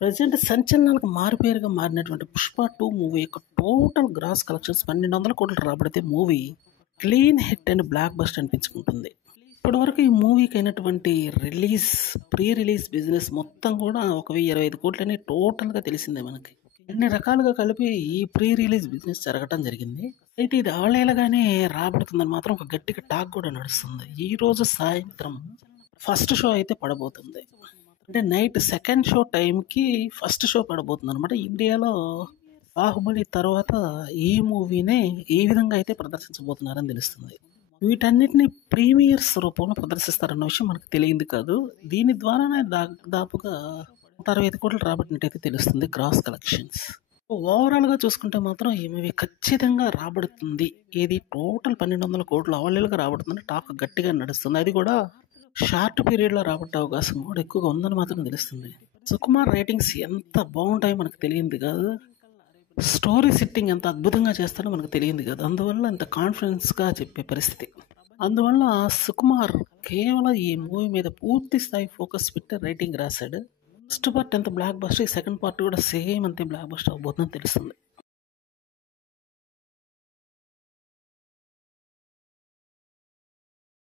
Present సంచలనాలకు మారుపేరుగా మారినటువంటి 'పుష్ప 2' మూవీ యొక్క టోటల్ గ్రాస్ కలెక్షన్స్ 1,200 కోట్లు రాబడితే movie clean hit and blockbuster అనిపించుకుంటుంది. ఇప్పటివరకు ఈ మూవీకి అయినటువంటి ప్రీ రిలీజ్ బిజినెస్ మొత్తం కూడా ఒక 1025 కోట్లని టోటల్గా తెలిసిందే మనకి. అన్ని రకాలుగా కలిపి ఈ ప్రీ రిలీజ్ బిజినెస్ జరగటం జరిగింది. అయితే ఇది అవలేలగానే రాబడుతుందని మాత్రం ఒక గట్టిగా టాక్ కూడా నడుస్తుంది. ఈ రోజు సాయంత్రం ఫస్ట్ షో అయితే పడబోతుంది. అంటే నైట్ సెకండ్ షో టైంకి ఫస్ట్ షో పడబోతుంది అనమాట. ఇండియాలో 'బాహుబలి' తర్వాత ఈ మూవీనే ఈ విధంగా అయితే ప్రదర్శించబోతున్నారని తెలుస్తుంది. వీటన్నిటిని ప్రీమియర్స్ రూపంలో ప్రదర్శిస్తారన్న విషయం మనకు తెలియంది కాదు. దీని ద్వారానే దాదాపుగా 165 కోట్లు రాబట్టినట్టయితే తెలుస్తుంది గ్రాస్ కలెక్షన్స్. ఓవరాల్గా చూసుకుంటే మాత్రం ఈ మూవీ ఖచ్చితంగా రాబడుతుంది. ఇది టోటల్ 1,200 కోట్లు అవలీలుగా రాబడుతుంది. టాక్ గట్టిగా నడుస్తుంది. అది కూడా షార్ట్ పీరియడ్లో రాబట్టే అవకాశం కూడా ఎక్కువగా ఉందని మాత్రం తెలుస్తుంది. సుకుమార్ రైటింగ్స్ ఎంత బాగుంటాయో మనకు తెలియంది కాదు. స్టోరీ సిట్టింగ్ ఎంత అద్భుతంగా చేస్తారో మనకు తెలియంది కాదు. అందువల్ల ఇంత కాన్ఫిడెన్స్గా చెప్పే పరిస్థితి. అందువల్ల సుకుమార్ కేవలం ఈ మూవీ మీద పూర్తి స్థాయి ఫోకస్ పెట్టి రైటింగ్ రాశాడు. ఫస్ట్ పార్ట్ ఎంత బ్లాక్ బస్టర్, ఈ సెకండ్ పార్ట్ కూడా సేమ్ అంతే బ్లాక్ బస్టర్ అవబోతుందని తెలుస్తుంది.